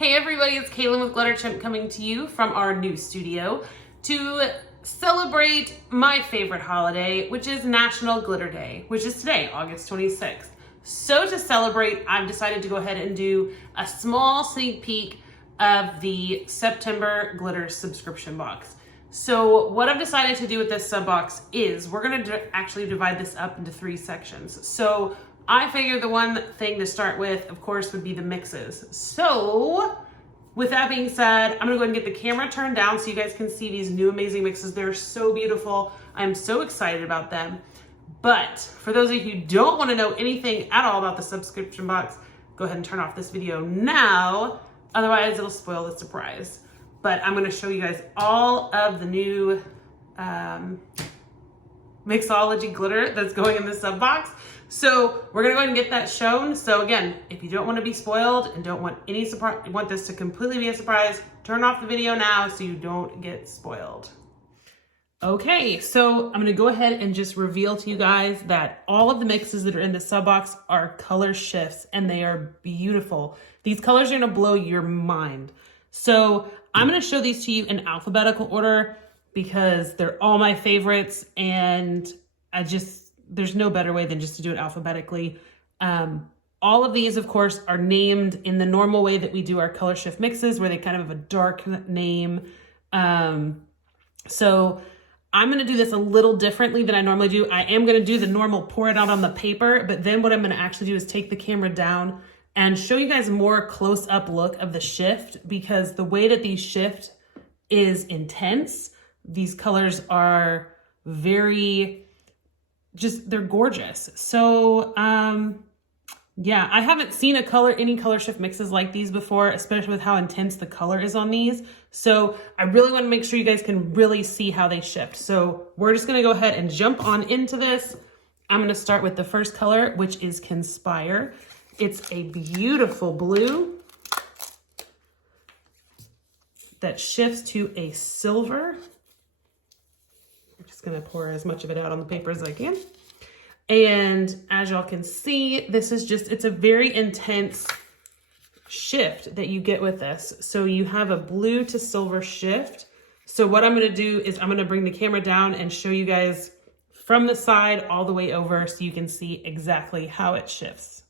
Hey everybody, it's Kaylin with Glitter Chimp coming to you from our new studio to celebrate my favorite holiday, which is National Glitter Day, which is today, August 26th. So to celebrate, I've decided to go ahead and do a small sneak peek of the September glitter subscription box. So what I've decided to do with this sub box is we're gonna actually divide this up into 3 sections. So I figured the one thing to start with, of course, would be the mixes. So with that being said, I'm gonna go ahead and get the camera turned down so you guys can see these new amazing mixes. They're so beautiful. I'm so excited about them. But for those of you who don't wanna know anything at all about the subscription box, go ahead and turn off this video now. Otherwise it'll spoil the surprise. But I'm gonna show you guys all of the new mixology glitter that's going in the sub box. So we're gonna go ahead and get that shown. So again, if you don't want to be spoiled and don't want any surprise, want this to completely be a surprise, turn off the video now so you don't get spoiled. Okay, so I'm gonna go ahead and just reveal to you guys that all of the mixes that are in the sub box are color shifts and they are beautiful. These colors are gonna blow your mind. So I'm gonna show these to you in alphabetical order because they're all my favorites and there's no better way than just to do it alphabetically. All of these, of course, are named in the normal way that we do our color shift mixes, where they kind of have a dark name. So I'm gonna do this a little differently than I normally do. I am gonna do the normal pour it out on the paper, but then what I'm gonna actually do is take the camera down and show you guys a more close-up look of the shift, because the way that these shift is intense. These colors are very, they're gorgeous. So yeah, I haven't seen any color shift mixes like these before, especially with how intense the color is on these. So I really want to make sure you guys can really see how they shift. So we're just going to go ahead and jump on into this. I'm going to start with the first color, which is Conspire. It's a beautiful blue that shifts to a silver. I'm just gonna pour as much of it out on the paper as I can. And as y'all can see, this is it's a very intense shift that you get with this. So you have a blue to silver shift. So what I'm gonna do is I'm gonna bring the camera down and show you guys from the side all the way over so you can see exactly how it shifts.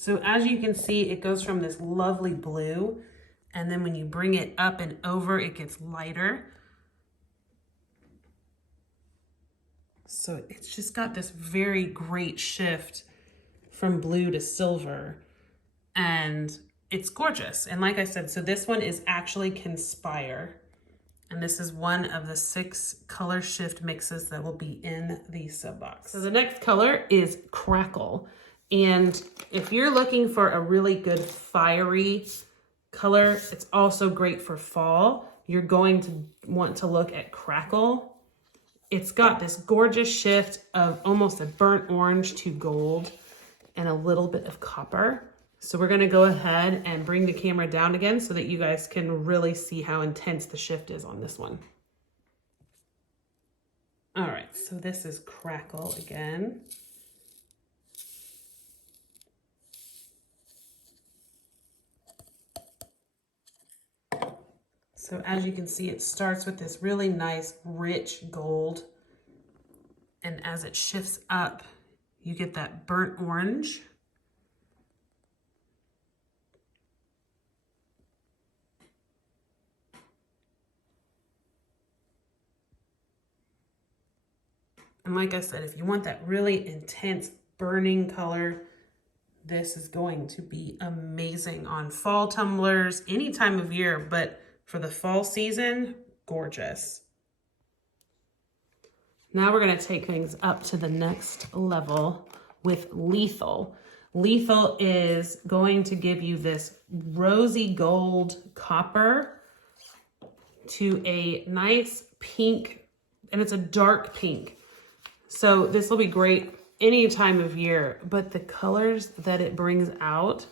So as you can see, it goes from this lovely blue, and then when you bring it up and over, it gets lighter. So it's just got this very great shift from blue to silver, and it's gorgeous. And like I said, so this one is actually Conspire, and this is one of the 6 color shift mixes that will be in the sub box. So the next color is Crackle. And if you're looking for a really good fiery color, it's also great for fall. You're going to want to look at Crackle. It's got this gorgeous shift of almost a burnt orange to gold and a little bit of copper. So we're gonna go ahead and bring the camera down again so that you guys can really see how intense the shift is on this one. All right, so this is Crackle again. So as you can see, it starts with this really nice, rich gold. And as it shifts up, you get that burnt orange. And like I said, if you want that really intense burning color, this is going to be amazing on fall tumblers any time of year, but for the fall season, gorgeous. Now we're gonna take things up to the next level with Lethal. Lethal is going to give you this rosy gold copper to a nice pink, and it's a dark pink. So this will be great any time of year, but the colors that it brings out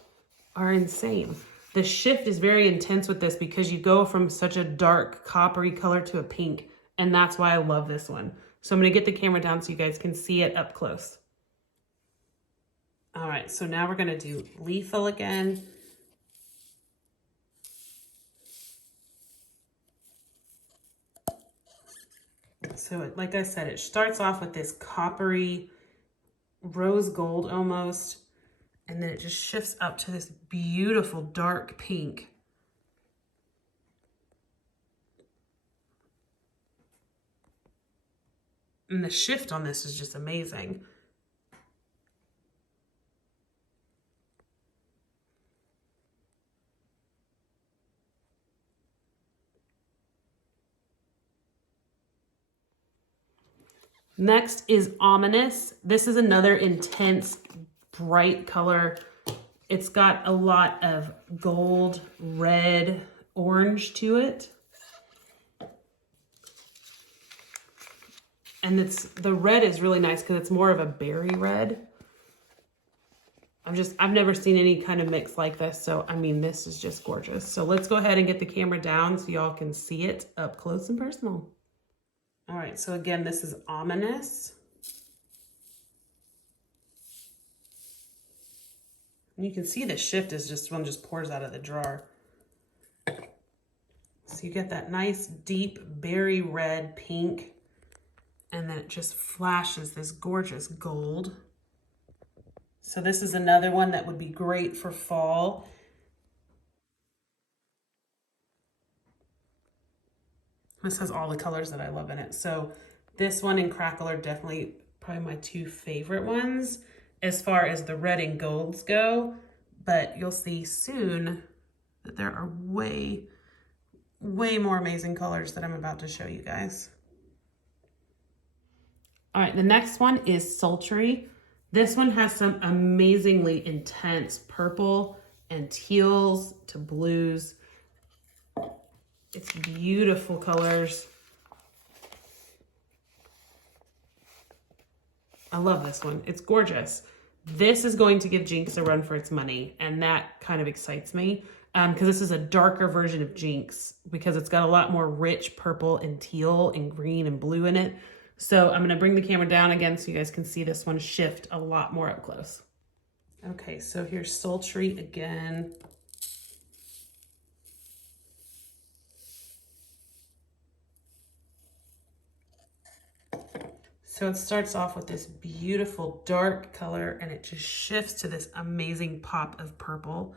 are insane. the shift is very intense with this because you go from such a dark coppery color to a pink, and that's why I love this one. So I'm gonna get the camera down so you guys can see it up close. All right, so now we're gonna do Lethal again. So like I said, it starts off with this coppery rose gold almost, and then it just shifts up to this beautiful dark pink. And the shift on this is just amazing. Next is Ominous. This is another intense, bright color. It's got a lot of gold, red, orange to it. And the red is really nice because it's more of a berry red. I've never seen any kind of mix like this. So, I mean, this is just gorgeous. So let's go ahead and get the camera down so y'all can see it up close and personal. All right, so again, this is Ominous. And you can see the shift is just one just pours out of the jar. So you get that nice deep berry red pink, and then it just flashes this gorgeous gold. So this is another one that would be great for fall. This has all the colors that I love in it. So this one and Crackle are definitely probably my two favorite ones as far as the red and golds go. But you'll see soon that there are way, way more amazing colors that I'm about to show you guys. All right, the next one is Sultry. This one has some amazingly intense purple and teals to blues. It's beautiful colors. I love this one. It's gorgeous. This is going to give Jinx a run for its money, and that kind of excites me because this is a darker version of Jinx because it's got a lot more rich purple and teal and green and blue in it. So I'm going to bring the camera down again so you guys can see this one shift a lot more up close. Okay, so here's Sultry again. So it starts off with this beautiful dark color and it just shifts to this amazing pop of purple.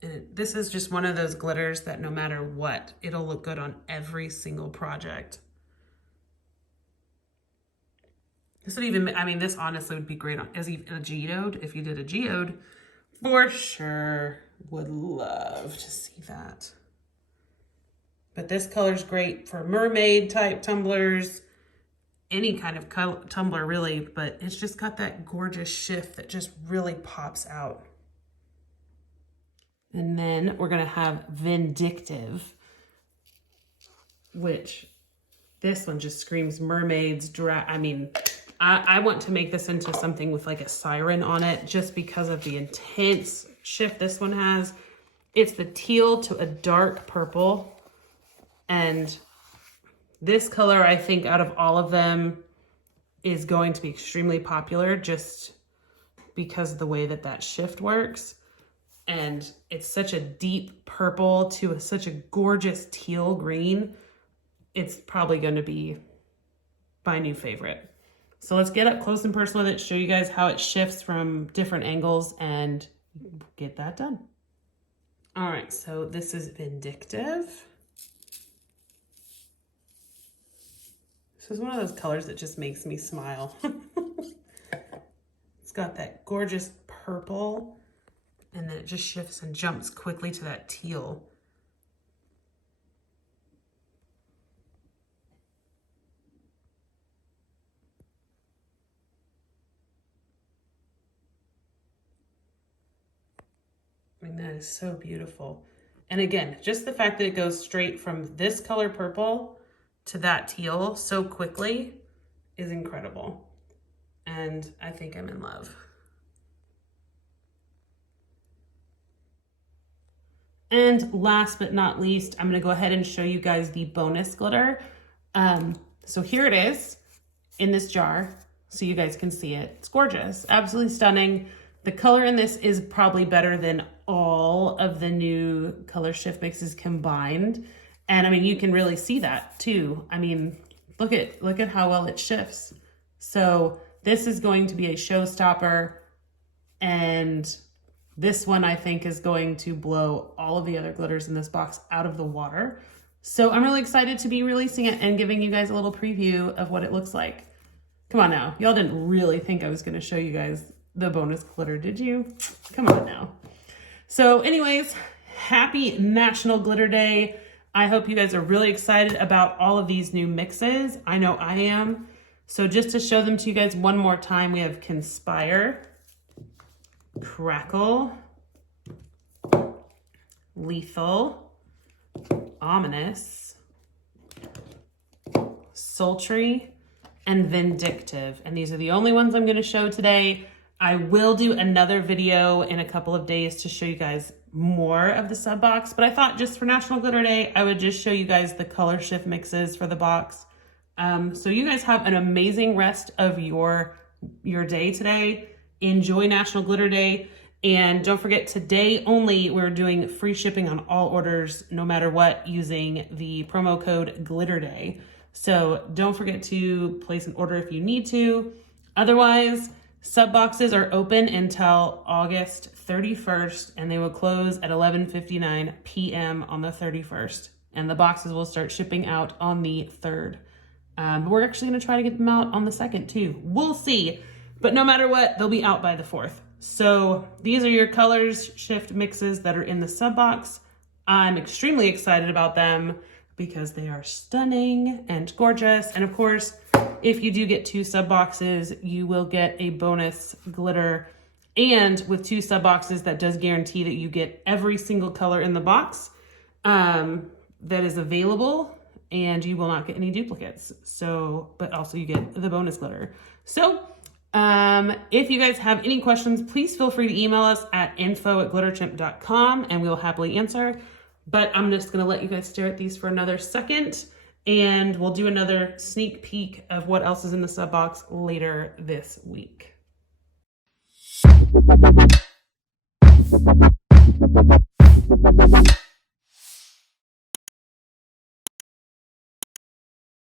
And this is just one of those glitters that no matter what, it'll look good on every single project. This would even, I mean, this honestly would be great on, as a geode. If you did a geode, for sure, would love to see that. But this color is great for mermaid type tumblers, any kind of tumbler really, but it's just got that gorgeous shift that just really pops out. And then we're gonna have Vindictive, which this one just screams mermaids. I mean, I want to make this into something with like a siren on it just because of the intense shift this one has. It's the teal to a dark purple. And this color, I think out of all of them is going to be extremely popular just because of the way that that shift works. And it's such a deep purple to such a gorgeous teal green. It's probably going to be my new favorite. So let's get up close and personal with it, show you guys how it shifts from different angles and get that done. All right, so this is Vindictive. This is one of those colors that just makes me smile. It's got that gorgeous purple, and then it just shifts and jumps quickly to that teal. I mean, that is so beautiful. And again, just the fact that it goes straight from this color purple to that teal so quickly is incredible. And I think I'm in love. And last but not least, I'm gonna go ahead and show you guys the bonus glitter. So here it is in this jar, so you guys can see it. It's gorgeous, absolutely stunning. The color in this is probably better than all of the new color shift mixes combined. And I mean, you can really see that too. I mean, look at how well it shifts. So this is going to be a showstopper, and this one I think is going to blow all of the other glitters in this box out of the water. So I'm really excited to be releasing it and giving you guys a little preview of what it looks like. Come on now, y'all didn't really think I was gonna show you guys the bonus glitter, did you? Come on now. So anyways, happy National Glitter Day. I hope you guys are really excited about all of these new mixes. I know I am. So just to show them to you guys one more time, we have Conspire, Crackle, Lethal, Ominous, Sultry, and Vindictive. And these are the only ones I'm going to show today. I will do another video in a couple of days to show you guys more of the sub box, but I thought just for National Glitter Day, I would just show you guys the color shift mixes for the box. So you guys have an amazing rest of your day today. Enjoy National Glitter Day. And don't forget, today only, we're doing free shipping on all orders, no matter what, using the promo code GLITTERDAY. So don't forget to place an order if you need to. Otherwise, sub boxes are open until August 31st, and they will close at 11:59 p.m. on the 31st. And the boxes will start shipping out on the 3rd. We're actually gonna try to get them out on the 2nd too. We'll see, but no matter what, they'll be out by the 4th. So these are your colors shift mixes that are in the sub box. I'm extremely excited about them because they are stunning and gorgeous. And of course, if you do get 2 sub boxes, you will get a bonus glitter. And with 2 sub boxes, that does guarantee that you get every single color in the box that is available, and you will not get any duplicates. So, but also you get the bonus glitter. So if you guys have any questions, please feel free to email us at info@glitterchimp.com and we will happily answer. But I'm just gonna let you guys stare at these for another second, and we'll do another sneak peek of what else is in the sub box later this week.